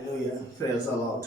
Hallelujah. Praise the Lord.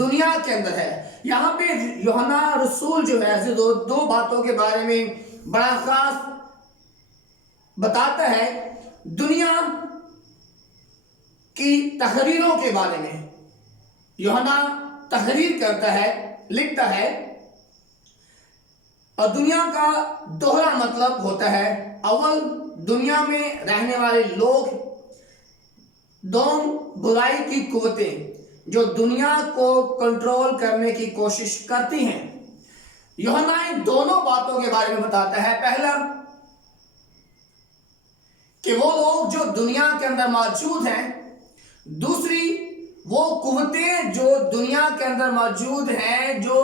دنیا کے اندر ہے۔ یہاں پہ یوحنا رسول جو ہے دو باتوں کے بارے میں بڑا خاص بتاتا ہے۔ دنیا کی تحریروں کے بارے میں یوحنا تحریر کرتا ہے، لکھتا ہے، اور دنیا کا دوہرا مطلب ہوتا ہے اول دنیا میں رہنے والے لوگ، دوم برائی کی قوتیں جو دنیا کو کنٹرول کرنے کی کوشش کرتی ہیں۔ یوحنا ان دونوں باتوں کے بارے میں بتاتا ہے۔ پہلا کہ وہ لوگ جو دنیا کے اندر موجود ہیں، دوسری وہ قوتیں جو دنیا کے اندر موجود ہیں جو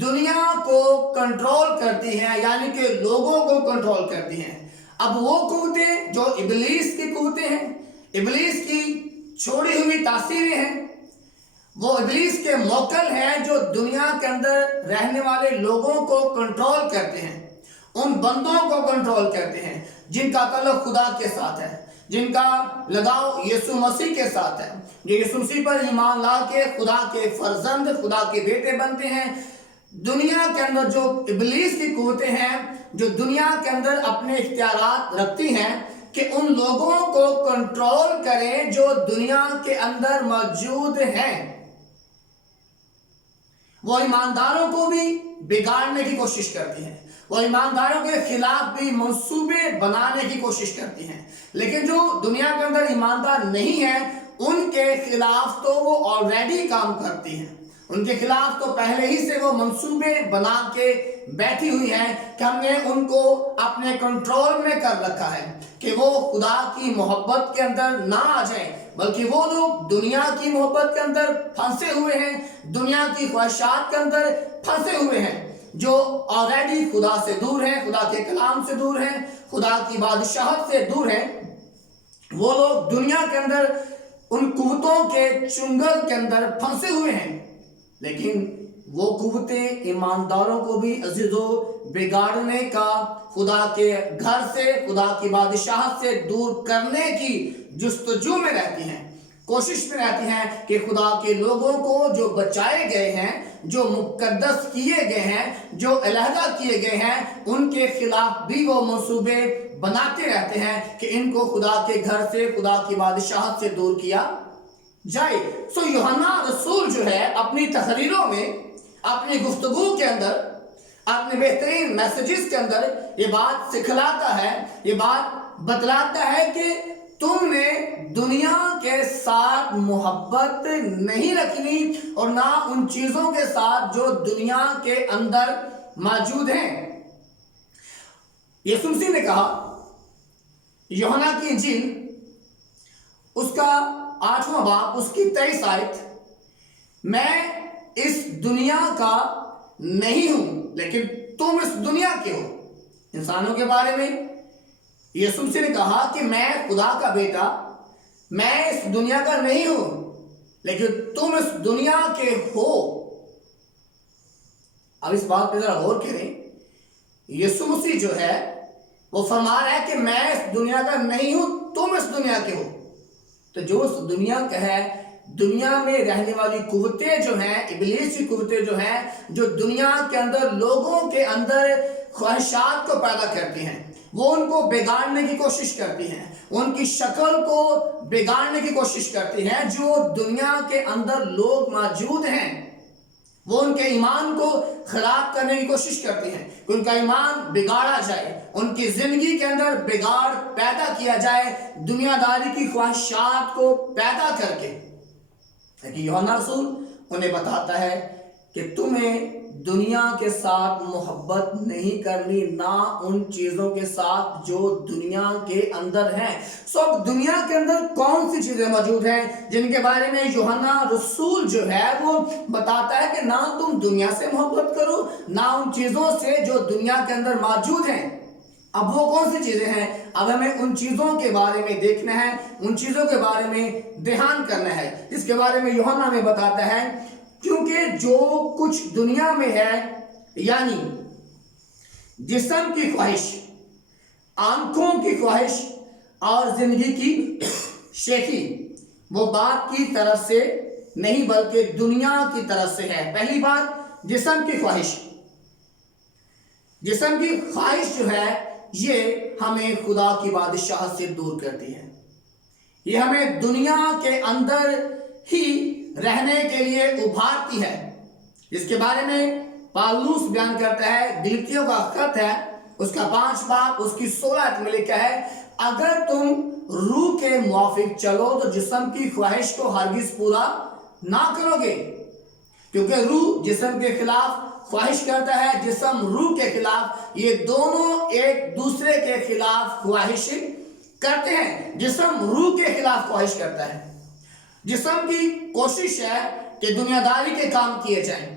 دنیا کو کنٹرول کرتی ہیں، یعنی کہ لوگوں کو کنٹرول کرتی ہیں۔ اب وہ قوتیں جو ابلیس کی قوتیں ہیں، ابلیس کی چھوڑی ہوئی تاثیریں ہیں، وہ ابلیس کے موکل ہیں جو دنیا کے اندر رہنے والے لوگوں کو کنٹرول کرتے ہیں، ان بندوں کو کنٹرول کرتے ہیں جن کا تعلق خدا کے ساتھ ہے، جن کا لگاؤ یسوع مسیح کے ساتھ ہے، جو یسوع مسیح پر ایمان لا کے خدا کے فرزند، خدا کے بیٹے بنتے ہیں۔ دنیا کے اندر جو ابلیس کی قوتیں ہیں، جو دنیا کے اندر اپنے اختیارات رکھتی ہیں کہ ان لوگوں کو کنٹرول کریں جو دنیا کے اندر موجود ہیں، وہ ایمانداروں کو بھی بگاڑنے کی کوشش کرتی ہیں، وہ ایمانداروں کے خلاف بھی منصوبے بنانے کی کوشش کرتی ہیں۔ لیکن جو دنیا کے اندر ایماندار نہیں ہیں، ان کے خلاف تو وہ آلریڈی کام کرتی ہیں، ان کے خلاف تو پہلے ہی سے وہ منصوبے بنا کے بیٹھی ہوئی ہیں کہ ہم نے ان کو اپنے کنٹرول میں کر رکھا ہے کہ وہ خدا کی محبت کے اندر نہ آ جائیں، بلکہ وہ لوگ دنیا کی محبت کے اندر پھنسے ہوئے ہیں، دنیا کی خواہشات کے اندر پھنسے ہوئے ہیں، جو آلریڈی خدا سے دور ہیں، خدا کے کلام سے دور ہیں، خدا کی بادشاہت سے دور ہیں۔ وہ لوگ دنیا کے اندر ان قوتوں کے چنگل کے اندر پھنسے ہوئے ہیں، لیکن وہ قوتیں ایمانداروں کو بھی عزیزو بگاڑنے کا، خدا کے گھر سے، خدا کی بادشاہت سے دور کرنے کی جستجو میں رہتی ہیں، کوشش میں رہتی ہیں کہ خدا کے لوگوں کو جو بچائے گئے ہیں، جو مقدس کیے گئے ہیں، جو علیحدہ کیے گئے ہیں، ان کے خلاف بھی وہ منصوبے بناتے رہتے ہیں کہ ان کو خدا کے گھر سے، خدا کی بادشاہت سے دور کیا جائے۔ سو یوحنا رسول جو ہے اپنی تحریروں میں، اپنی گفتگو کے اندر، اپنے بہترین میسیجز کے اندر یہ بات سکھلاتا ہے، یہ بات بتلاتا ہے کہ تم نے دنیا کے ساتھ محبت نہیں رکھنی اور نہ ان چیزوں کے ساتھ جو دنیا کے اندر موجود ہیں۔ یسوع مسیح نے کہا، یوحنا کی انجیل اس کا 8واں باب، اس کی 23 آیت، میں اس دنیا کا نہیں ہوں لیکن تم اس دنیا کے ہو۔ انسانوں کے بارے میں یسوع مسیح نے کہا کہ میں خدا کا بیٹا، میں اس دنیا کا نہیں ہوں لیکن تم اس دنیا کے ہو۔ اب اس بات پہ ذرا غور کریں، یسوع مسیح جو ہے وہ فرما رہا ہے کہ میں اس دنیا کا نہیں ہوں، تم اس دنیا کے ہو۔ تو جو اس دنیا کا ہے، دنیا میں رہنے والی قوتیں جو ہیں، ابلیس کی قوتیں جو ہیں، جو دنیا کے اندر لوگوں کے اندر خواہشات کو پیدا کرتی ہیں، وہ ان کو بگاڑنے کی کوشش کرتی ہیں، ان کی شکل کو بگاڑنے کی کوشش کرتی ہیں۔ جو دنیا کے اندر لوگ موجود ہیں، وہ ان کے ایمان کو خراب کرنے کی کوشش کرتی ہیں کہ ان کا ایمان بگاڑا جائے، ان کی زندگی کے اندر بگاڑ پیدا کیا جائے، دنیا داری کی خواہشات کو پیدا کر کے۔ لیکن یوحنا رسول انہیں بتاتا ہے کہ تمہیں دنیا کے ساتھ محبت نہیں کرنی، نہ ان چیزوں کے ساتھ جو دنیا کے اندر ہیں۔ اب دنیا کے اندر کون سی چیزیں موجود ہیں جن کے بارے میں یوحنا رسول جو ہے وہ بتاتا ہے کہ نہ تم دنیا سے محبت کرو، نہ ان چیزوں سے جو دنیا کے اندر موجود ہیں۔ اب وہ کون سی چیزیں ہیں؟ اب ہمیں ان چیزوں کے بارے میں دیکھنا ہے، ان چیزوں کے بارے میں دھیان کرنا ہے جس کے بارے میں یوحنا میں بتاتا ہے، کیونکہ جو کچھ دنیا میں ہے، یعنی جسم کی خواہش، آنکھوں کی خواہش اور زندگی کی شیخی، وہ باپ کی طرف سے نہیں بلکہ دنیا کی طرف سے ہے۔ پہلی بات جسم کی خواہش۔ جسم کی خواہش جو ہے یہ ہمیں خدا کی بادشاہت سے دور کرتی ہے، یہ ہمیں دنیا کے اندر ہی رہنے کے لیے ابھارتی ہے، جس کے بارے میں پالوس بیان کرتا ہے، گلتیوں کا خط ہے اس کا 5 باب اس کی 16 میں لکھا ہے، اگر تم روح کے موافق چلو تو جسم کی خواہش کو ہرگز پورا نہ کرو گے، کیونکہ روح جسم کے خلاف خواہش کرتا ہے، جسم روح کے خلاف، یہ دونوں ایک دوسرے کے خلاف خواہش کرتے ہیں۔ جسم روح کے خلاف خواہش کرتا ہے، جسم کی کوشش ہے کہ دنیا داری کے کام کیے جائیں،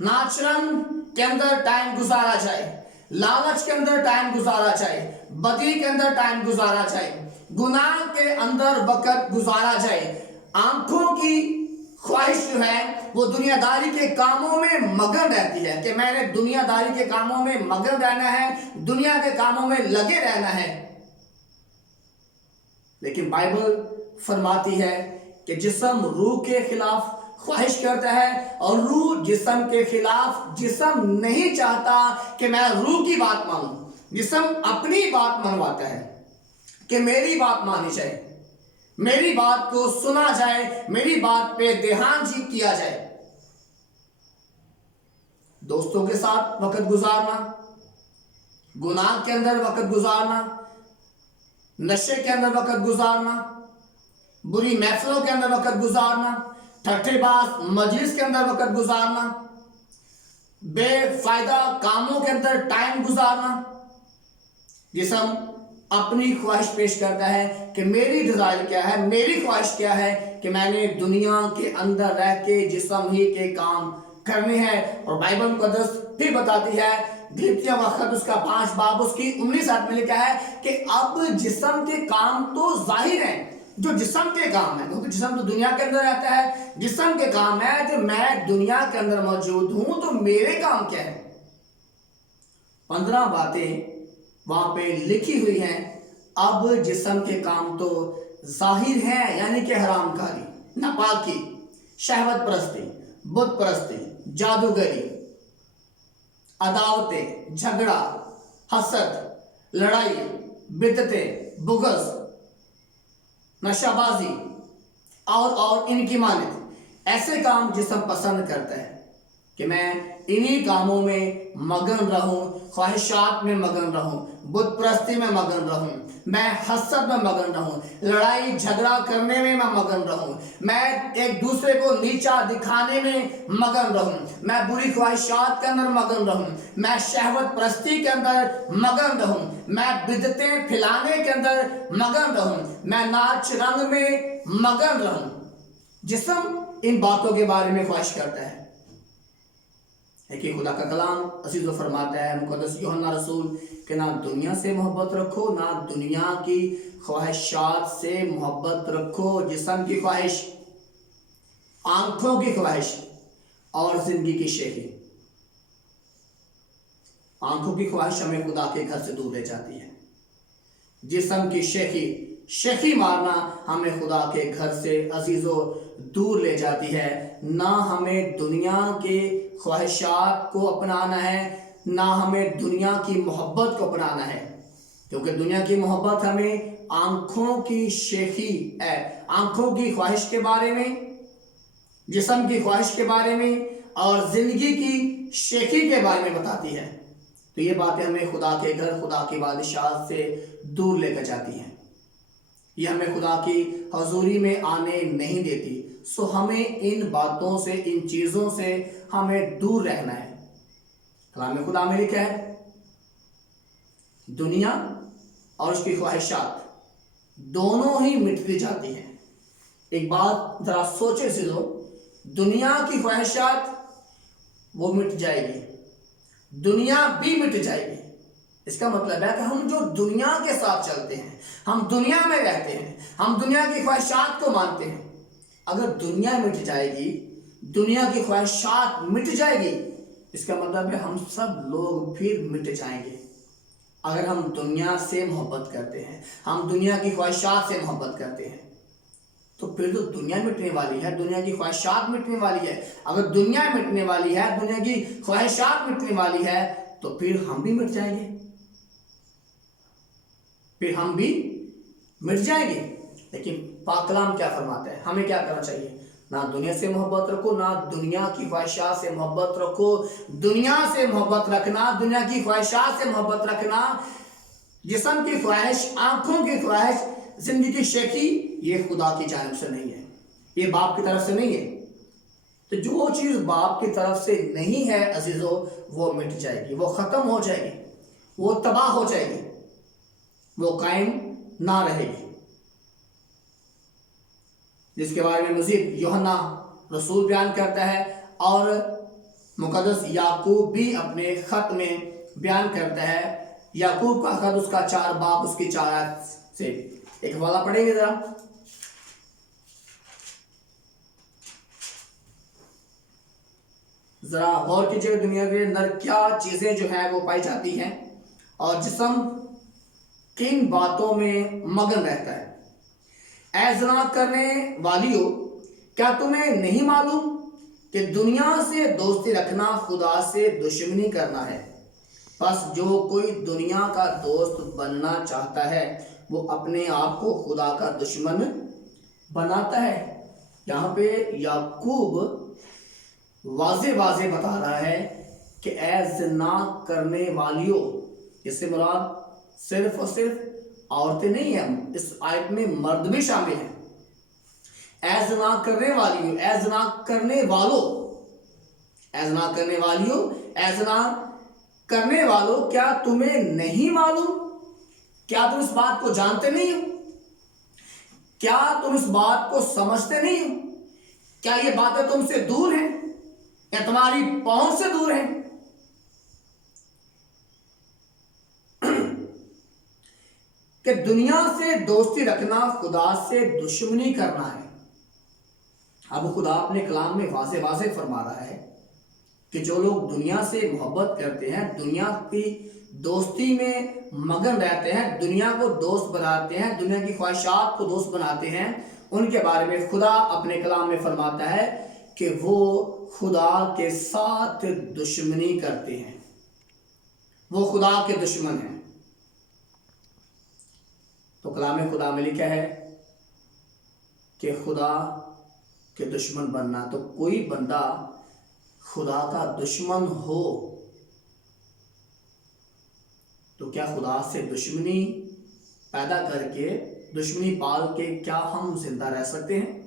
ناچ رنگ کے اندر ٹائم گزارا جائے، لالچ کے اندر ٹائم گزارا جائے، بدی کے اندر ٹائم گزارا جائے، گناہ کے اندر وقت گزارا جائے۔ آنکھوں کی خواہش جو ہے وہ دنیا داری کے کاموں میں مگن رہتی ہے کہ میں نے دنیا داری کے کاموں میں مگن رہنا ہے، دنیا کے کاموں میں لگے رہنا ہے۔ لیکن بائبل فرماتی ہے کہ جسم روح کے خلاف خواہش کرتا ہے اور روح جسم کے خلاف، جسم نہیں چاہتا کہ میں روح کی بات مانوں، جسم اپنی بات منواتا ہے کہ میری بات مانی جائے، میری بات کو سنا جائے، میری بات پہ دھیان جی کیا جائے۔ دوستوں کے ساتھ وقت گزارنا، گناہ کے اندر وقت گزارنا، نشے کے اندر وقت گزارنا، بری محفلوں کے اندر وقت گزارنا، ٹھٹے باز مجلس کے اندر وقت گزارنا، بے فائدہ کاموں کے اندر ٹائم گزارنا، جسم اپنی خواہش پیش کرتا ہے کہ میری ڈیزائر کیا ہے، میری خواہش کیا ہے کہ میں نے دنیا کے اندر رہ کے جسم ہی کے کام کرنے ہیں۔ اور بائبل مقدس بھی بتاتی ہے، گلتیوں کا خط اس کا 5 باب اس کی 19 میں لکھا ہے کہ اب جسم کے کام تو ظاہر ہیں، جو جسم کے کام ہیں، کیونکہ جسم تو دنیا کے اندر رہتا ہے، جسم کے کام ہے جو میں دنیا کے اندر موجود ہوں تو میرے کام کیا ہے۔ 15 باتیں وہاں پہ لکھی ہوئی ہیں۔ اب جسم کے کام تو ظاہر ہیں، یعنی کہ حرام کاری، ناپاکی، شہوت پرستی، بت پرستی، جادوگری، عداوتیں، جھگڑا، حسد، لڑائی، بدعتیں، بغض، نشہ بازی اور ان کی مانند ایسے کام جسم پسند کرتا ہے کہ میں انہی کاموں میں مگن رہوں، خواہشات میں مگن رہوں، بت پرستی میں مگن رہوں، میں حسد میں مگن رہوں، لڑائی جھگڑا کرنے میں مگن رہوں، میں ایک دوسرے کو نیچا دکھانے میں مگن رہوں، میں بری خواہشات کے اندر مگن رہوں، میں شہوت پرستی کے اندر مگن رہوں، میں بدعتیں پھیلانے کے اندر مگن رہوں، میں ناچ رنگ میں مگن رہوں۔ جسم ان باتوں کے بارے میں خواہش کرتا ہے، کہ خدا کا کلام عزیز و فرماتا ہے مقدس یوحنا رسول کہ نہ دنیا سے محبت رکھو، نہ دنیا کی خواہشات سے محبت رکھو۔ جسم کی خواہش، آنکھوں کی خواہش اور زندگی کی شیخی۔ آنکھوں کی خواہش ہمیں خدا کے گھر سے دور لے جاتی ہے، جسم کی شیخی مارنا ہمیں خدا کے گھر سے عزیزو دور لے جاتی ہے۔ نہ ہمیں دنیا کے خواہشات کو اپنانا ہے، نہ ہمیں دنیا کی محبت کو اپنانا ہے، کیونکہ دنیا کی محبت ہمیں آنکھوں کی شیخی ہے، آنکھوں کی خواہش کے بارے میں، جسم کی خواہش کے بارے میں اور زندگی کی شیخی کے بارے میں بتاتی ہے۔ تو یہ باتیں ہمیں خدا کے گھر، خدا کی بادشاہت سے دور لے کر جاتی ہیں، یہ ہمیں خدا کی حضوری میں آنے نہیں دیتی۔ سو ہمیں ان باتوں سے، ان چیزوں سے ہمیں دور رہنا ہے۔ کلام خدا میں لکھا ہے دنیا اور اس کی خواہشات دونوں ہی مٹتی جاتی ہیں۔ ایک بات ذرا سوچے سنو، دنیا کی خواہشات وہ مٹ جائے گی، دنیا بھی مٹ جائے گی۔ اس کا مطلب ہے کہ ہم جو دنیا کے ساتھ چلتے ہیں، ہم دنیا میں رہتے ہیں، ہم دنیا کی خواہشات کو مانتے ہیں، اگر دنیا مٹ جائے گی، دنیا کی خواہشات مٹ جائے گی، اس کا مطلب ہے ہم سب لوگ پھر مٹ جائیں گے۔ اگر ہم دنیا سے محبت کرتے ہیں، ہم دنیا کی خواہشات سے محبت کرتے ہیں، تو پھر تو دنیا مٹنے والی ہے, دنیا کی خواہشات مٹنے والی ہے. اگر دنیا مٹنے والی ہے, دنیا کی خواہشات مٹنے والی ہے, تو پھر ہم بھی مٹ جائیں گے, پھر ہم بھی مٹ جائیں گے. لیکن پاک کلام کیا فرماتا ہے, ہمیں کیا کرنا چاہیے؟ نہ دنیا سے محبت رکھو, نہ دنیا کی خواہشات سے محبت رکھو. دنیا سے محبت رکھنا, دنیا کی خواہشات سے محبت رکھنا, جسم کی خواہش, آنکھوں کی خواہش, زندگی کی شیخی, یہ خدا کی جانب سے نہیں ہے, یہ باپ کی طرف سے نہیں ہے. تو جو چیز باپ کی طرف سے نہیں ہے عزیزو, وہ مٹ جائے گی, وہ ختم ہو جائے گی, وہ تباہ ہو جائے گی, وہ قائم نہ رہے گی. جس کے بارے میں مزید یوحنا رسول بیان کرتا ہے, اور مقدس یعقوب بھی اپنے خط میں بیان کرتا ہے. یعقوب کا خط, اس کا 4 باب, اس کی 4 آیت سے ایک حوالہ پڑھیں گے ذرا. ذرا غور کیجئے دنیا کے اندر کیا چیزیں جو ہیں وہ پائی جاتی ہیں, اور جسم کن باتوں میں مگن رہتا ہے. اے زنا کرنے والیو, کیا تمہیں نہیں معلوم کہ دنیا سے دوستی رکھنا خدا سے دشمنی کرنا ہے؟ پس جو کوئی دنیا کا دوست بننا چاہتا ہے, وہ اپنے آپ کو خدا کا دشمن بناتا ہے. یہاں پہ یعقوب واضح بتا رہا ہے کہ اے زنا کرنے والیو, اس سے مراد صرف اور صرف عورتیں نہیں ہیں, اس آیت میں مرد بھی شامل ہیں. اے زنا کرنے والیو, اے زنا کرنے والو, اے زنا کرنے والیو, اے زنا کرنے والو, کیا تمہیں نہیں معلوم, کیا تم اس بات کو جانتے نہیں ہو, کیا تم اس بات کو سمجھتے نہیں ہو, کیا یہ باتیں تم سے دور ہیں یا تمہاری پہنچ سے دور ہیں؟ کہ دنیا سے دوستی رکھنا خدا سے دشمنی کرنا ہے. اب خدا اپنے کلام میں واضح فرما رہا ہے کہ جو لوگ دنیا سے محبت کرتے ہیں, دنیا کی دوستی میں مگن رہتے ہیں, دنیا کو دوست بناتے ہیں, دنیا کی خواہشات کو دوست بناتے ہیں, ان کے بارے میں خدا اپنے کلام میں فرماتا ہے کہ وہ خدا کے ساتھ دشمنی کرتے ہیں, وہ خدا کے دشمن ہیں. تو کلام خدا میں لکھا ہے کہ خدا کے دشمن بننا. تو کوئی بندہ خدا کا دشمن ہو تو کیا خدا سے دشمنی پیدا کر کے, دشمنی پال کے, کیا ہم زندہ رہ سکتے ہیں؟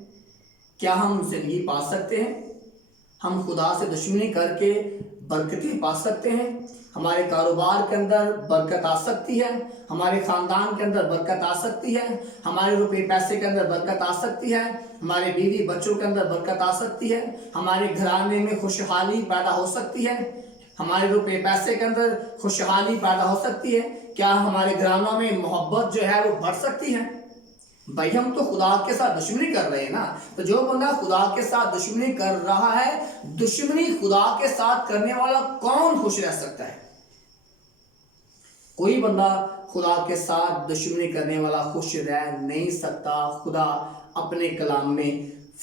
کیا ہم زندگی پا سکتے ہیں؟ ہم خدا سے دشمنی کر کے برکتیں پا سکتے ہیں؟ ہمارے کاروبار کے اندر برکت آ سکتی ہے, ہمارے خاندان کے اندر برکت آ سکتی ہے, ہمارے روپے پیسے کے اندر برکت آ سکتی ہے, ہمارے بیوی بچوں کے اندر برکت آ سکتی ہے, ہمارے گھرانے میں خوشحالی پیدا ہو سکتی ہے, ہمارے روپے پیسے کے اندر خوشحالی پیدا ہو سکتی ہے. کیا ہمارے گھرانوں میں محبت جو ہے وہ بڑھ سکتی ہے؟ بھائی ہم تو خدا کے ساتھ دشمنی کر رہے ہیں نا. تو جو بندہ خدا کے ساتھ دشمنی کر رہا ہے, دشمنی خدا کے ساتھ کرنے والا کون خوش رہ سکتا ہے؟ کوئی بندہ خدا کے ساتھ دشمنی کرنے والا خوش رہ نہیں سکتا. خدا اپنے کلام میں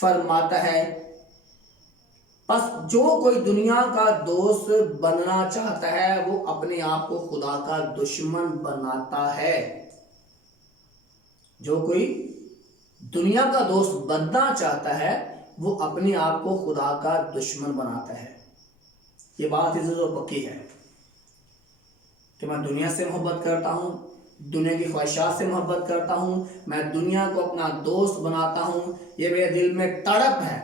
فرماتا ہے, پس جو کوئی دنیا کا دوست بننا چاہتا ہے, وہ اپنے آپ کو خدا کا دشمن بناتا ہے. جو کوئی دنیا کا دوست بننا چاہتا ہے, وہ اپنے آپ کو خدا کا دشمن بناتا ہے. یہ بات عزیز و پکی ہے کہ میں دنیا سے محبت کرتا ہوں, دنیا کی خواہشات سے محبت کرتا ہوں, میں دنیا کو اپنا دوست بناتا ہوں. یہ میرے دل میں تڑپ ہے,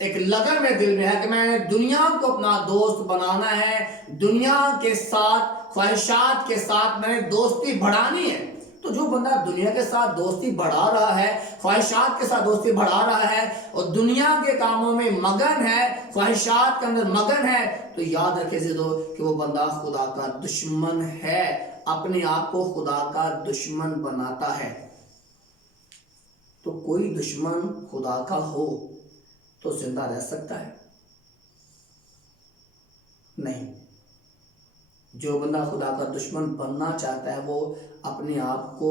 ایک لگن میرے دل میں ہے کہ میں نے دنیا کو اپنا دوست بنانا ہے, دنیا کے ساتھ, خواہشات کے ساتھ میں نے دوستی بڑھانی ہے. تو جو بندہ دنیا کے ساتھ دوستی بڑھا رہا ہے, خواہشات کے ساتھ دوستی بڑھا رہا ہے, اور دنیا کے کاموں میں مگن ہے, خواہشات کے اندر مگن ہے, تو یاد رکھے کہ وہ بندہ خدا کا دشمن ہے, اپنے آپ کو خدا کا دشمن بناتا ہے. تو کوئی دشمن خدا کا ہو تو زندہ رہ سکتا ہے؟ نہیں. جو بندہ خدا کا دشمن بننا چاہتا ہے, وہ اپنے آپ کو